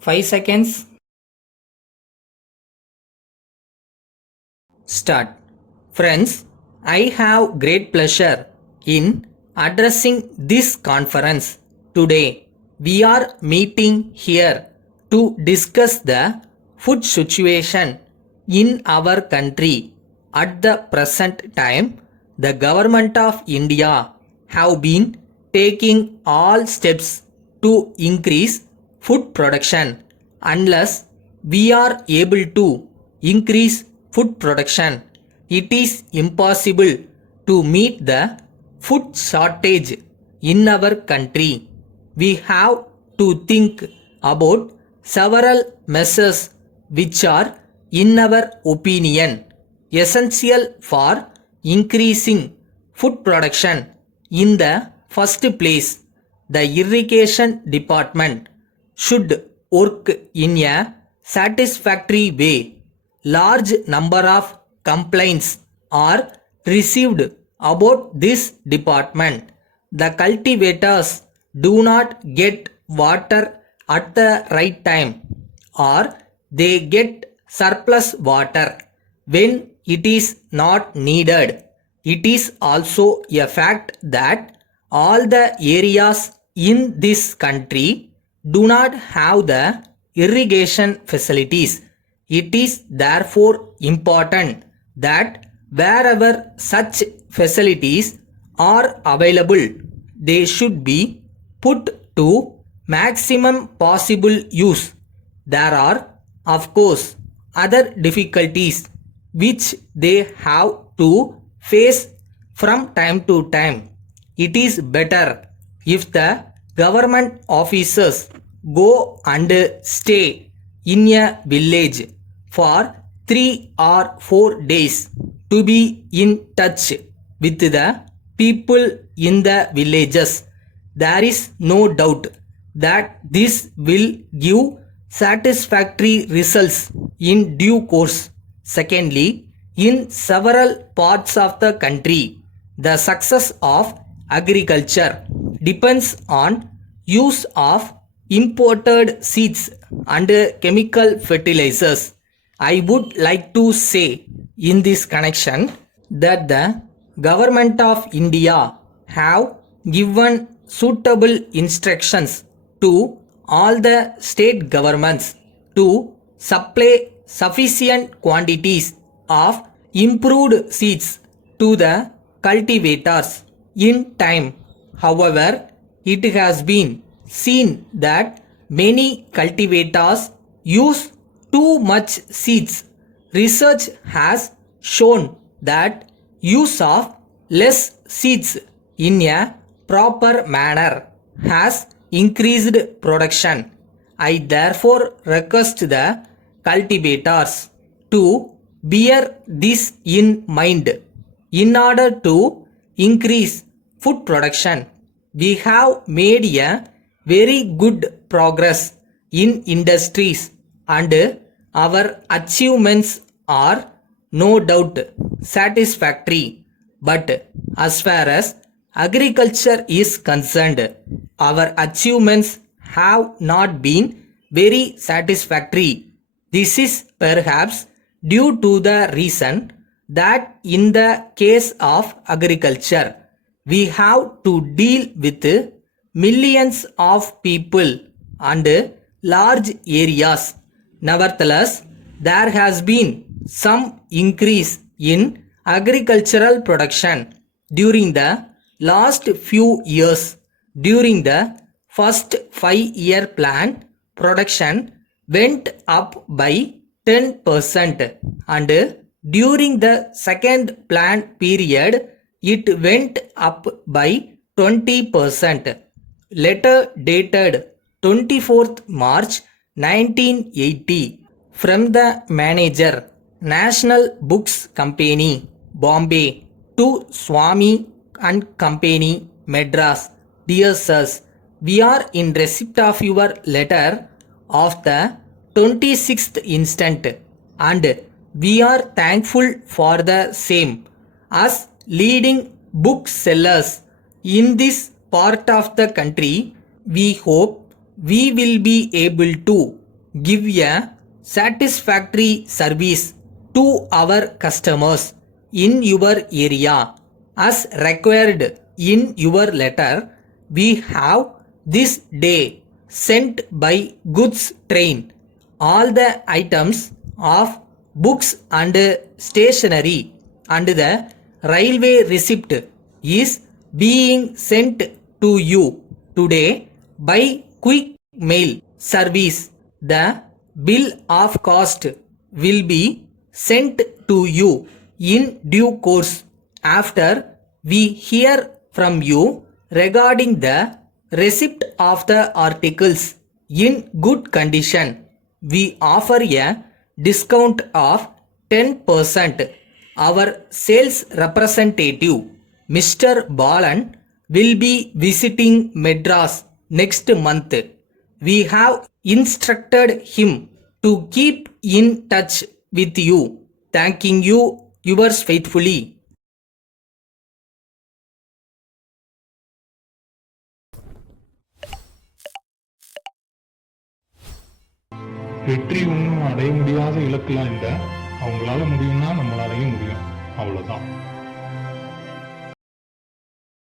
5 seconds. Start. Friends, I have great pleasure in addressing this conference today. We are meeting here to discuss the food situation in our country. At the present time, the government of India have been taking all steps to increase food production. Unless we are able to increase food production, it is impossible to meet the food shortage in our country. We have to think about several measures which are, in our opinion, essential for increasing food production. In the first place, the irrigation department should work in a satisfactory way. Large number of complaints are received about this department. The cultivators do not get water at the right time, or they get surplus water when it is not needed. It is also a fact that all the areas in this country do not have the irrigation facilities. It is therefore important that wherever such facilities are available, they should be put to maximum possible use. There are, of course, other difficulties which they have to face from time to time. It is better if the government officers go and stay in a village for 3 or 4 days to be in touch with the people in the villages. There is no doubt that this will give satisfactory results in due course. Secondly, in several parts of the country, the success of agriculture depends on use of imported seeds and chemical fertilizers. I would like to say in this connection that the government of India have given suitable instructions to all the state governments to supply sufficient quantities of improved seeds to the cultivators in time. However, it has been seen that many cultivators use too much seeds. Research has shown that use of less seeds in a proper manner has increased production. I therefore request the cultivators to bear this in mind. In order to increase food production, we have made a very good progress in industries, and our achievements are no doubt satisfactory. But as far as agriculture is concerned, our achievements have not been very satisfactory. This is perhaps due to the reason that in the case of agriculture, we have to deal with millions of people and large areas. Nevertheless, there has been some increase in agricultural production during the last few years. During the first 5-year plan, production went up by 10%, and during the second plan period, it went up by 20%. Letter dated 24th March 1980 from the manager, National Books Company, Bombay, to Swami and Company, Madras. Dear sirs, we are in receipt of your letter of the 26th instant, and we are thankful for the same. As leading booksellers in this part of the country, we hope we will be able to give a satisfactory service to our customers in your area as required in your letter. We have this day sent by goods train all the items of books and stationery, and the railway receipt is being sent to you today by quick mail service. The bill of cost will be sent to you in due course after we hear from you regarding the receipt of the articles in good condition. We offer a discount of 10%. Our sales representative, Mr. Balan, will be visiting Madras next month. We have instructed him to keep in touch with you. Thanking you, yours faithfully. வெற்றி ஒன்றும் அடைய முடியாத இலக்குலாம் இல்லை. அவங்களால முடியும்னா நம்மளாலையும் முடியும். அவ்வளோதான்.